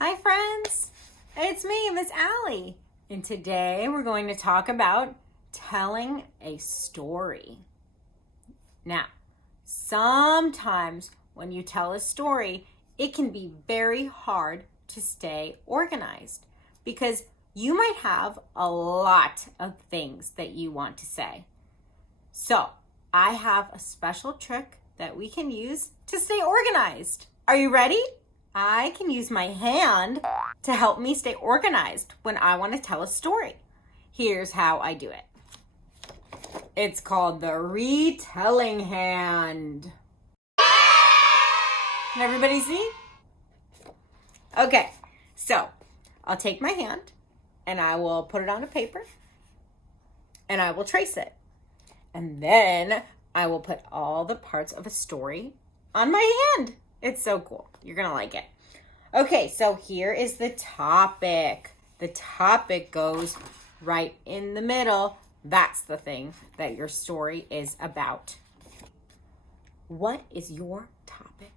Hi friends, it's me, Miss Allie, and today we're going to talk about telling a story. Now, sometimes when you tell a story, it can be very hard to stay organized because you might have a lot of things that you want to say. So, I have a special trick that we can use to stay organized. Are you ready? I can use my hand to help me stay organized when I want to tell a story. Here's how I do it. It's called the retelling hand. Can everybody see? Okay, so I'll take my hand and I will put it on a paper and I will trace it. And then I will put all the parts of a story on my hand. It's so cool. You're going to like it. Okay, so here is the topic. The topic goes right in the middle. That's the thing that your story is about. What is your topic?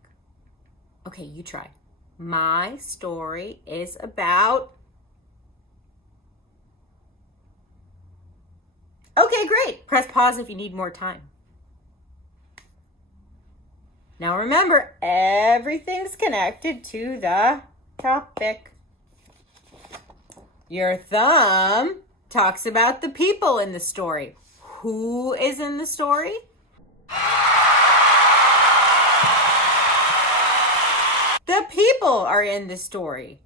Okay, you try. My story is about... Okay, great. Press pause if you need more time. Now remember, everything's connected to the topic. Your thumb talks about the people in the story. Who is in the story? The people are in the story.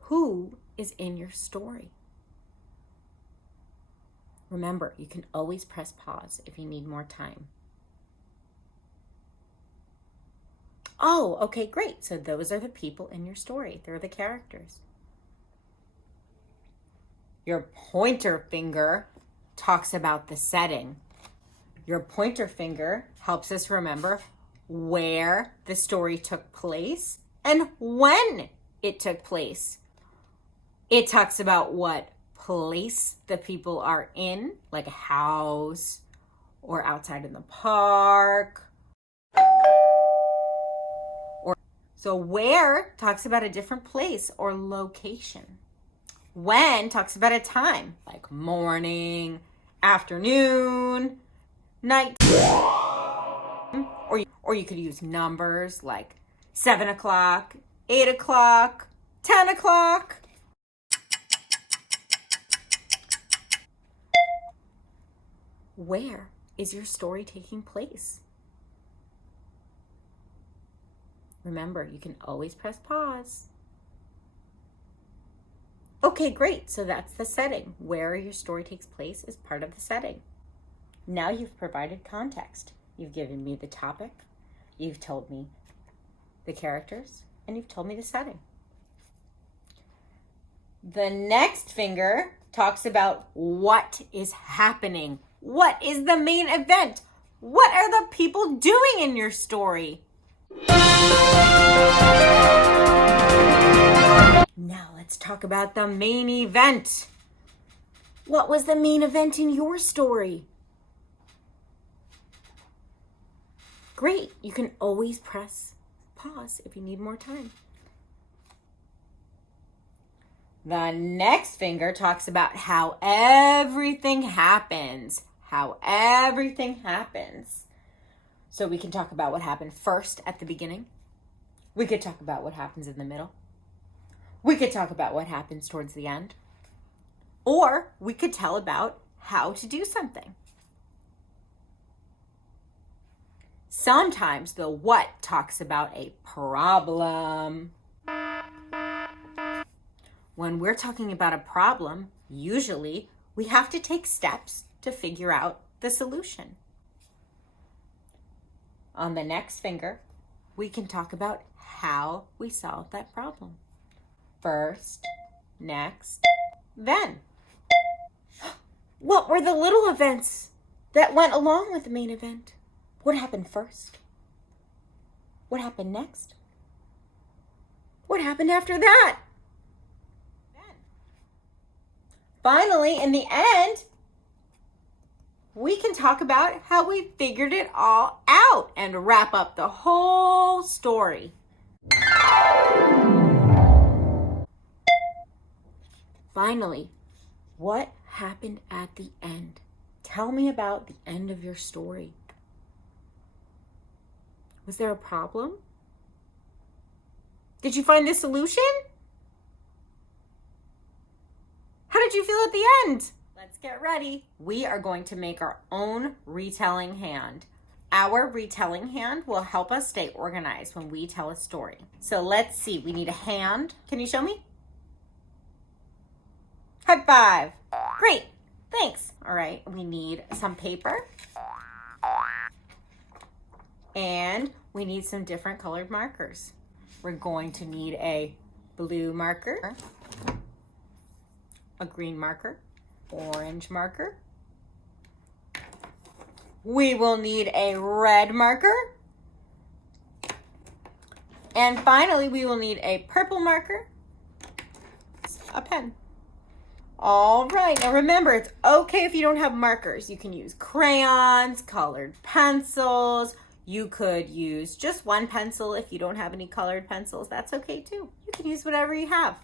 Who is in your story? Remember, you can always press pause if you need more time. Oh, okay, great. So those are the people in your story. They're the characters. Your pointer finger talks about the setting. Your pointer finger helps us remember where the story took place and when it took place. It talks about what place the people are in, like a house or outside in the park. So where talks about a different place or location. When talks about a time, like morning, afternoon, night. Or you could use numbers like 7 o'clock, 8 o'clock, 10 o'clock. Where is your story taking place? Remember, you can always press pause. Okay, great. So that's the setting. Where your story takes place is part of the setting. Now you've provided context. You've given me the topic. You've told me the characters. And you've told me the setting. The next finger talks about what is happening. What is the main event? What are the people doing in your story? Now let's talk about the main event. What was the main event in your story? Great, you can always press pause if you need more time. The next finger talks about how everything happens. How everything happens. So we can talk about what happened first at the beginning. We could talk about what happens in the middle. We could talk about what happens towards the end. Or we could tell about how to do something. Sometimes the what talks about a problem. When we're talking about a problem, usually we have to take steps to figure out the solution. On the next finger, we can talk about how we solve that problem. First, next, then. What were the little events that went along with the main event? What happened first? What happened next? What happened after that? Then. Finally, in the end, we can talk about how we figured it all out and wrap up the whole story. finally, what happened at the end? Tell me about the end of your story. Was there a problem? Did you find the solution? How did you feel at the end? Let's get ready. We are going to make our own retelling hand. Our retelling hand will help us stay organized when we tell a story. So let's see. We need a hand. Can you show me? High five. Great. Thanks. All right. We need some paper. And we need some different colored markers. We're going to need a blue marker, a green marker, orange marker. We will need a red marker. And finally, we will need a purple marker, a pen. All right, now remember, it's okay if you don't have markers. You can use crayons, colored pencils. You could use just one pencil if you don't have any colored pencils. That's okay too. You can use whatever you have.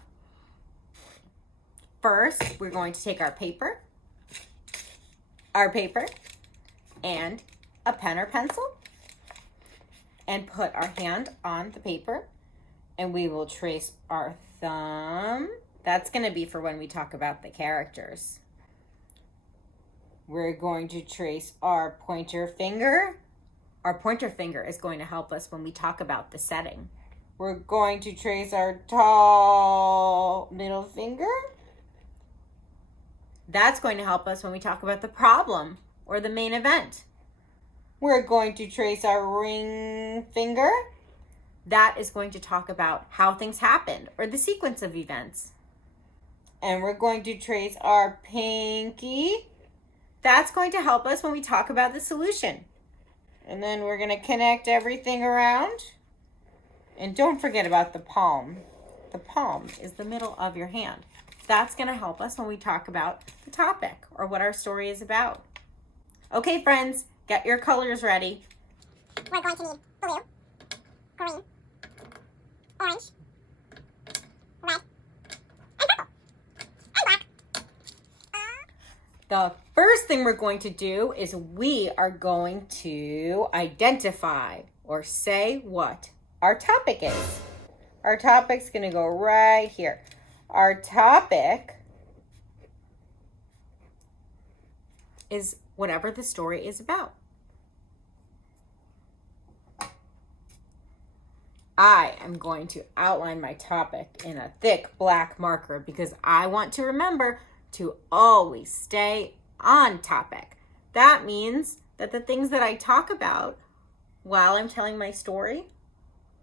First, we're going to take our paper, and a pen or pencil, and put our hand on the paper, and we will trace our thumb. That's going to be for when we talk about the characters. We're going to trace our pointer finger. Our pointer finger is going to help us when we talk about the setting. We're going to trace our tall middle finger. That's going to help us when we talk about the problem or the main event. We're going to trace our ring finger. That is going to talk about how things happened or the sequence of events. And we're going to trace our pinky. That's going to help us when we talk about the solution. And then we're going to connect everything around. And don't forget about the palm. The palm is the middle of your hand. That's going to help us when we talk about the topic or what our story is about. Okay, friends, get your colors ready. We're going to need blue, green, orange, red, and purple, and black. The first thing we're going to do is we are going to identify or say what our topic is. Our topic's going to go right here. Our topic is whatever the story is about. I am going to outline my topic in a thick black marker because I want to remember to always stay on topic. That means that the things that I talk about while I'm telling my story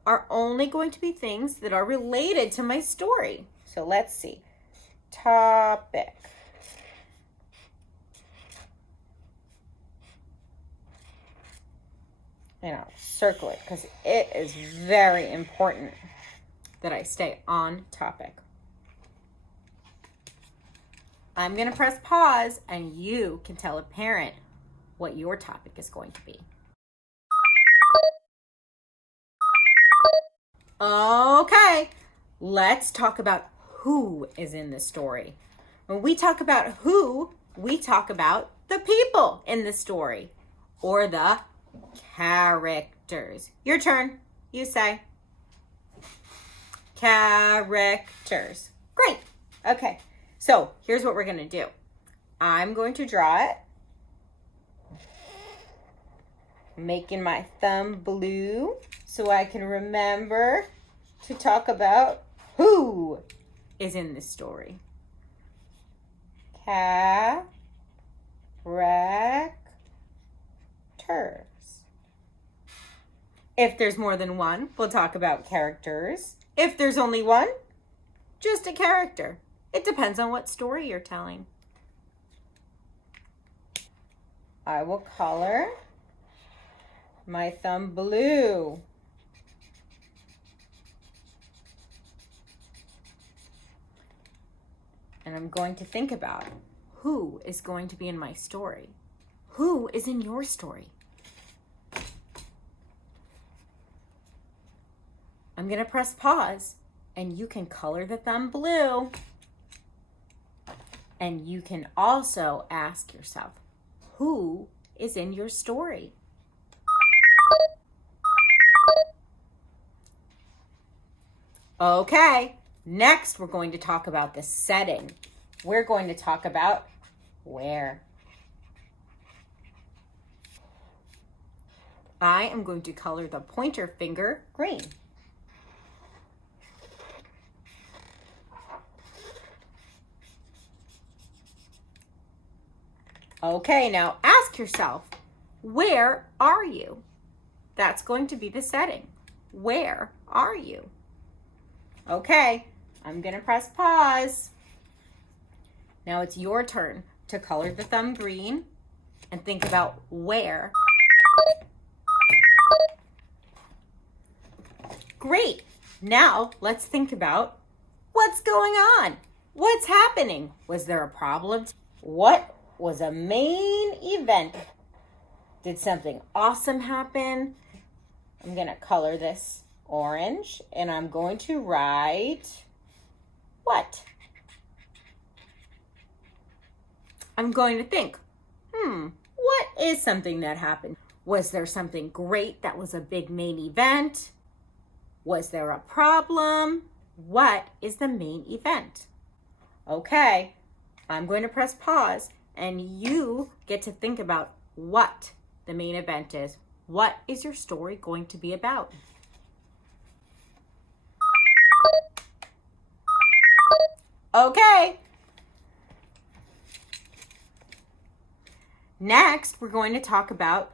are only going to be things that are related to my story. So let's see. Topic. And I'll circle it because it is very important that I stay on topic. I'm going to press pause and you can tell a parent what your topic is going to be. Okay, let's talk about who is in the story. When we talk about who, we talk about the people in the story or the characters. Your turn. You say. Characters. Great. Okay. So here's what we're going to do. I'm going to draw it. Making my thumb blue so I can remember to talk about who is in the story. Characters. If there's more than one, we'll talk about characters. If there's only one, just a character. It depends on what story you're telling. I will color my thumb blue. And I'm going to think about who is going to be in my story. Who is in your story? I'm going to press pause and you can color the thumb blue. And you can also ask yourself, who is in your story? Okay, next we're going to talk about the setting. We're going to talk about where. I am going to color the pointer finger green. Okay, now ask yourself, where are you? That's going to be the setting. Where are you? Okay, I'm going to press pause. Now it's your turn to color the thumb green and think about where. Great. Now let's think about what's going on. What's happening? Was there a problem? What was a main event? Did something awesome happen? I'm going to color this orange and I'm going to write what? I'm going to think, what is something that happened? Was there something great that was a big main event? Was there a problem? What is the main event? Okay, I'm going to press pause and you get to think about what the main event is. What is your story going to be about? Okay. Next, we're going to talk about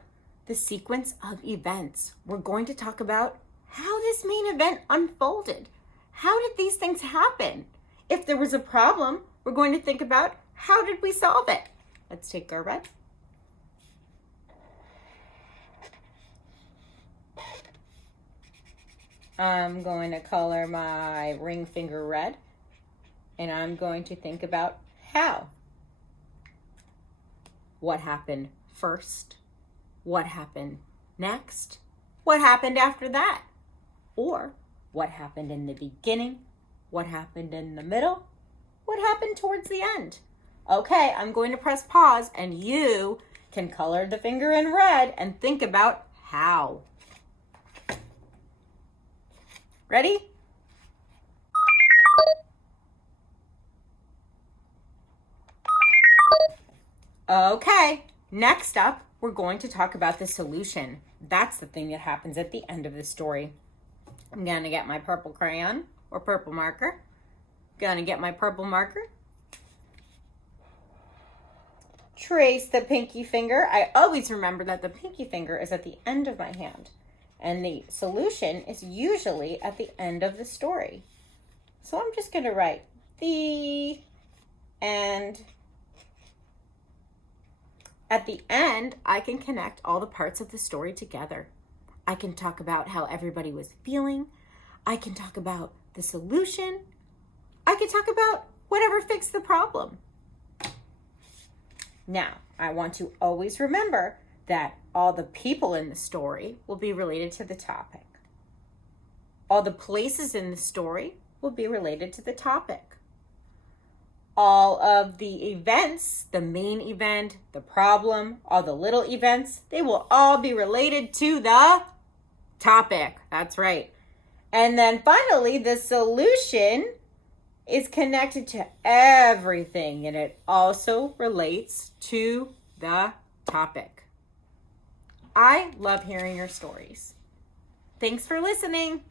the sequence of events. We're going to talk about how this main event unfolded. How did these things happen? If there was a problem, we're going to think about how did we solve it? Let's take our red. I'm going to color my ring finger red, and I'm going to think about how. What happened first? What happened next? What happened after that? Or what happened in the beginning? What happened in the middle? What happened towards the end? Okay, I'm going to press pause and you can color the finger in red and think about how. Ready? Okay, next up, we're going to talk about the solution. That's the thing that happens at the end of the story. I'm going to get my purple crayon or purple marker. Going to get my purple marker. Trace the pinky finger. I always remember that the pinky finger is at the end of my hand. And the solution is usually at the end of the story. So I'm just going to write the end. At the end, I can connect all the parts of the story together. I can talk about how everybody was feeling. I can talk about the solution. I can talk about whatever fixed the problem. Now, I want to always remember that all the people in the story will be related to the topic. All the places in the story will be related to the topic. All of the events, the main event, the problem, all the little events, they will all be related to the topic. That's right. And then finally, the solution is connected to everything, and it also relates to the topic. I love hearing your stories. Thanks for listening.